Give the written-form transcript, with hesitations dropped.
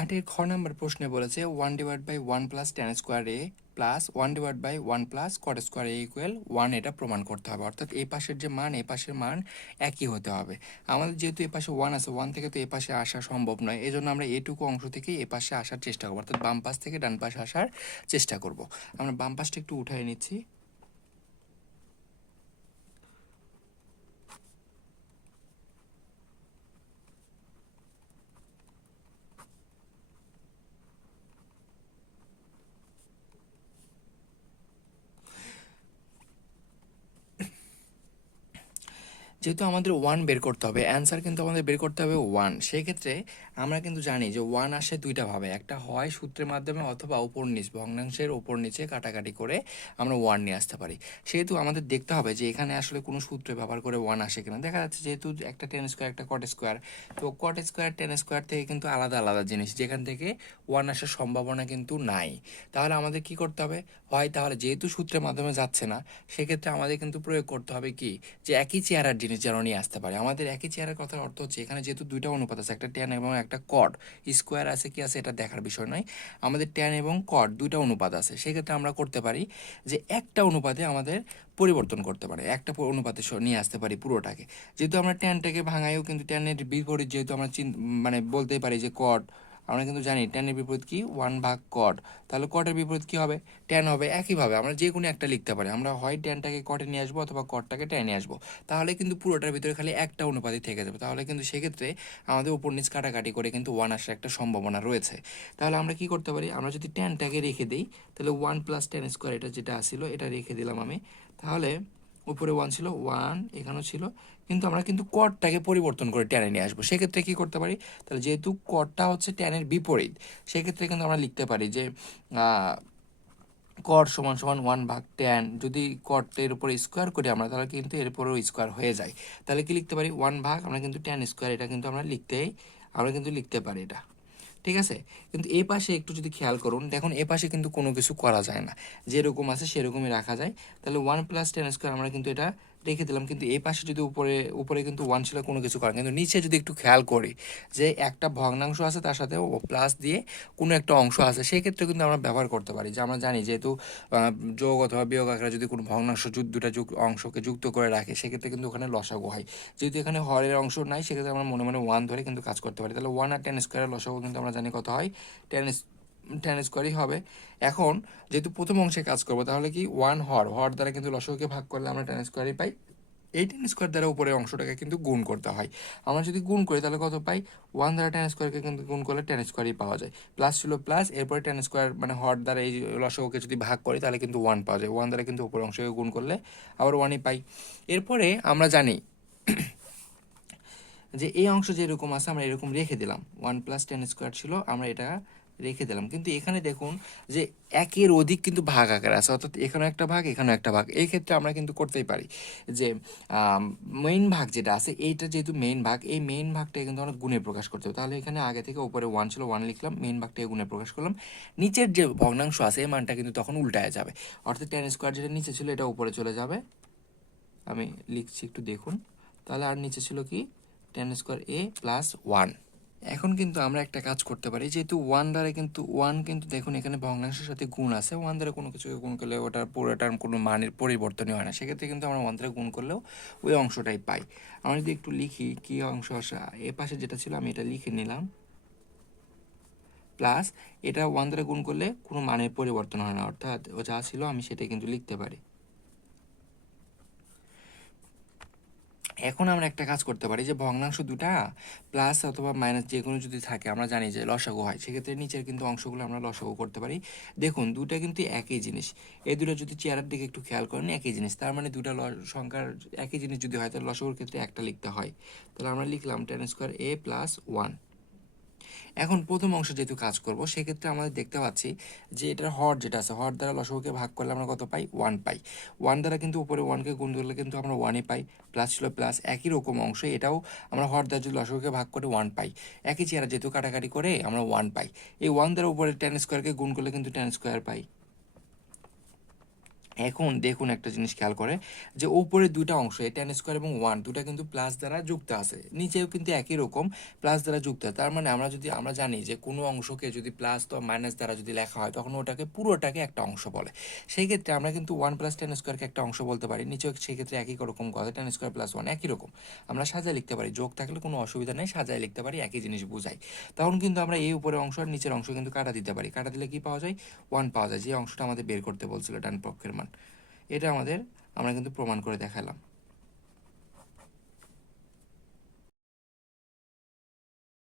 8 খ নাম্বার প্রশ্নে বলেছে 1/1 প্লাস tan স্কোয়ার এ প্লাস 1/1 প্লাস কট স্কোয়ার এ ইকুয়াল 1 এটা প্রমাণ করতে হবে, অর্থাৎ এই পাশের যে মান এই পাশের মান একই হতে হবে। আমাদের যেহেতু এ পাশে 1 আছে, 1 থেকে তো এ পাশে আসা সম্ভব নয়, এই জন্য আমরা এটুকু অংশ থেকে এ পাশে আসার চেষ্টা করবো, অর্থাৎ বাম পাশ থেকে ডান পাশে আসার চেষ্টা করব। আমরা বাম পাশটা একটু উঠাই নিচ্ছি। যেহেতু আমাদের 1 বের করতে হবে, অ্যান্সার কিন্তু আমাদের বের করতে হবে 1, সেক্ষেত্রে আমরা কিন্তু জানি যে 1 আসে দুইটা ভাবে, একটা হয় সূত্রের মাধ্যমে অথবা উপর নিচ ভগ্নাংশের উপর নিচে কাটাকাটি করে আমরা 1 নিয়ে আসতে পারি। সেহেতু আমাদের দেখতে হবে যে এখানে আসলে কোনো সূত্র ব্যবহার করে 1 আসে কিনা। দেখা যাচ্ছে যেহেতু একটা টেন স্কোয়ার একটা কট স্কোয়ার, তো কট স্কোয়ার টেন স্কোয়ার থেকে কিন্তু আলাদা আলাদা জিনিস, যেখান থেকে 1 আসার সম্ভাবনা কিন্তু নাই। তাহলে আমাদের কি করতে হবে, হয় তাহলে যেহেতু সূত্রের মাধ্যমে যাচ্ছে না, সেক্ষেত্রে আমাদের কিন্তু প্রয়োগ করতে হবে কি, যে একই চেহারার জিনিস যেন নিয়ে আসতে পারে। আমাদের একই চেহারার কথার অর্থ হচ্ছে এখানে যেহেতু দুইটা অনুপাত আছে, একটা ট্যান এবং একটা কট, স্কোয়ার আছে কি আছে এটা দেখার বিষয় নয়, আমাদের ট্যান এবং কট দুইটা অনুপাত আছে, সেক্ষেত্রে আমরা করতে পারি যে একটা অনুপাতে আমাদের পরিবর্তন করতে পারে, একটা অনুপাতে নিয়ে আসতে পারি পুরোটাকে। যেহেতু আমরা ট্যানটাকে ভাঙাইও কিন্তু ট্যানের বিপরীত যেহেতু আমরা মানে বলতেই পারি যে কট, আমরা কিন্তু জানি ট্যানের বিপরীত কি 1/কট, তাহলে কটের বিপরীত কি হবে, ট্যান হবে। একইভাবে আমরা যে কোনো একটা লিখতে পারি, আমরা হয় ট্যানটাকে কটে নিয়ে আসবো অথবা কটটাকে ট্যানে আসবো, তাহলে কিন্তু পুরোটার ভিতরে খালি একটা অনুপাতই থেকে যাবে। তাহলে কিন্তু সেক্ষেত্রে আমাদের উপর নিচ কাটাকাটি করে কিন্তু 1 আসার একটা সম্ভাবনা রয়েছে। তাহলে আমরা কি করতে পারি, আমরা যদি ট্যানটাকে রেখে দিই, তাহলে 1 প্লাস ট্যান স্কোয়ার এটা যেটা আসছিল এটা রেখে দিলাম আমি, তাহলে উপরে 1 ছিল, 1 এখানেও ছিল, কিন্তু আমরা কিন্তু কটটাকে পরিবর্তন করে ট্যানে নিয়ে আসবো। সেক্ষেত্রে কি করতে পারি, তাহলে যেহেতু কটটা হচ্ছে ট্যানের বিপরীত, সেক্ষেত্রে কিন্তু আমরা লিখতে পারি যে কট সমান সমান 1/tan, যদি কটের উপর স্কোয়ার করি আমরা তাহলে কিন্তু এর উপরেও স্কোয়ার হয়ে যায়। তাহলে কি লিখতে পারি, 1 আমরা কিন্তু ট্যান স্কোয়ার এটা কিন্তু আমরা কিন্তু লিখতে পারি এটা, ঠিক আছে। কিন্তু এ পাশে একটু যদি খেয়াল করুন, দেখুন এ পাশে কিন্তু কোনো কিছু করা যায় না, যেরকম আছে সেরকমই রাখা যায়। তাহলে 1 + tan² আমরা কিন্তু এটা রেখে দিলাম, কিন্তু এই পাশে যদি উপরে উপরে কিন্তু 1 ছিল, কোনো কিছু করা, কিন্তু নিচে যদি একটু খেয়াল করি যে একটা ভগ্নাংশ আছে তার সাথে ও প্লাস দিয়ে কোনো একটা অংশ আছে, সেই ক্ষেত্রে কিন্তু আমরা ব্যবহার করতে পারি যে আমরা জানি যেহেতু যোগ অথবা বিয়োগ আকারে যদি কোনো ভগ্নাংশ দুটা অংশকে যুক্ত করে রাখে, সেক্ষেত্রে কিন্তু ওখানে লসাগু হয়। যেহেতু এখানে হরের অংশ নাই, সেক্ষেত্রে আমরা মনে মনে 1 ধরে কিন্তু কাজ করতে পারি। তাহলে 1 আর tan² লসাগু কিন্তু আমরা জানি কত হয়, tan² হবে। এখন যেহেতু প্রথম অংশে কাজ করবো, তাহলে কি 1 হর দ্বারা কিন্তু লসাগুকে ভাগ করলে আমরা tan² পাই, এই tan² দ্বারা উপরের অংশটাকে কিন্তু গুণ করতে হয়। আমরা যদি গুণ করি তাহলে কত পাই, 1 দ্বারা tan² কিন্তু গুণ করলে tan² পাওয়া যায়, প্লাস ছিল প্লাস, এরপরে tan² মানে হর দ্বারা এই লসাগুকে যদি ভাগ করি তাহলে কিন্তু 1 পাওয়া যায়, 1 দ্বারা কিন্তু উপরের অংশকে গুণ করলে আবার 1ই পাই। এরপরে আমরা জানি যে এই অংশ যেরকম আছে আমরা এরকম রেখে দিলাম, 1 + tan² ছিল, আমরা এটা রেখে দিলাম। কিন্তু এখানে দেখুন যে একের অধিক কিন্তু ভাগ আকার আছে, অর্থাৎ এখানেও একটা ভাগ এখানেও একটা ভাগ। এই ক্ষেত্রে আমরা কিন্তু করতেই পারি যে মেইন ভাগ যেটা আছে, এইটা যেহেতু মেইন ভাগ, এই মেইন ভাগটাকে কিন্তু আমরা গুণে প্রকাশ করতে হবে। তাহলে এখানে আগে থেকে উপরে 1 ছিল, 1 লিখলাম, মেইন ভাগটাকে গুণে প্রকাশ করলাম, নিচের যে ভগ্নাংশ আছে এই মানটা কিন্তু তখন উল্টায় যাবে, অর্থাৎ tan² যেটা নিচে ছিল এটা উপরে চলে যাবে। আমি লিখছি একটু দেখুন, তাহলে আর নিচে ছিল কি tan² + 1। এখন কিন্তু আমরা একটা কাজ করতে পারি, যেহেতু 1 দ্বারা কিন্তু 1 কিন্তু দেখুন এখানে ভগ্নাংশের সাথে গুণ আছে, 1 দ্বারা কোনো কিছুকে গুণ করলে ওটার পুরোটার কোনো মানের পরিবর্তনই হয় না, সেক্ষেত্রে কিন্তু আমরা 1 দ্বারা গুণ করলেও ওই অংশটাই পাই। আমরা যদি একটু লিখি কি অংশ আসে, এ পাশে যেটা ছিল আমি এটা লিখে নিলাম, প্লাস এটা 1 দ্বারা গুণ করলে কোনো মানের পরিবর্তন হয় না, অর্থাৎ ও যা ছিল আমি সেটাই কিন্তু লিখতে পারি। এখন আমরা একটা কাজ করতে পারি যে ভগ্নাংশ দুটা প্লাস অথবা মাইনাস যে কোনো যদি থাকে, আমরা জানি যে লসাগু হয়, সেক্ষেত্রে নিচের কিন্তু অংশগুলো আমরা লসাগু করতে পারি। দেখুন দুটা কিন্তু একই জিনিস, এই দুটো যদি চেয়ারের দিকে একটু খেয়াল করেন একই জিনিস, তার মানে দুটা সংখ্যার একই জিনিস যদি হয় তাহলে লসাগুর ক্ষেত্রে একটা লিখতে হয়। তাহলে আমরা লিখলাম tan² + 1। এখন প্রথম অংশ যেহেতু কাজ করব, সেক্ষেত্রে আমাদের দেখতে পাচ্ছি যে এটার হর যেটা আছে, হর দ্বারা লসাগুকে ভাগ করলে আমরা কত পাই, 1 পাই। 1 দ্বারা কিন্তু উপরে 1কে গুণ করলে কিন্তু আমরা 1ই পাই, প্লাস ছিল প্লাস, একই রকম অংশ এটাও আমরা হর দ্বারা যদি লসাগুকে ভাগ করে 1 পাই, একই চেহারা যেহেতু কাটাকাটি করে আমরা 1 পাই। এই 1 দ্বারা উপরে tan² গুণ করলে কিন্তু tan² পাই। এখন দেখুন একটা জিনিস খেয়াল করে যে উপরে দুইটা অংশ tan স্কোয়ার এবং ওয়ান দুটা কিন্তু প্লাস দ্বারা যুক্ত আছে, নিচেও কিন্তু একই রকম প্লাস দ্বারা যুক্ত আছে। তার মানে আমরা জানি যে কোনো অংশকে যদি প্লাস তো মাইনাস দ্বারা যদি লেখা হয় তখন ওটাকে পুরোটাকে একটা অংশ বলে। সেই ক্ষেত্রে আমরা কিন্তু ওয়ান প্লাস tan স্কোয়ারকে একটা অংশ বলতে পারি, নিচেও সেক্ষেত্রে একই রকম কথা tan স্কোয়ার প্লাস ওয়ান একই রকম আমরা সাজায় লিখতে পারি। যোগ থাকলে কোনো অসুবিধা নেই, সাজায় লিখতে পারি, একই জিনিস বোঝাই। তখন কিন্তু আমরা এই উপরের অংশ আর নিচের অংশ কিন্তু কাটা দিতে পারি, কাটা দিলে কি পাওয়া যায়? ওয়ান পাওয়া যায়, যে অংশটা আমাদের বের করতে বলছিল ডান পক্ষের মান। এটা আমরা কিন্তু প্রমাণ করে দেখালাম।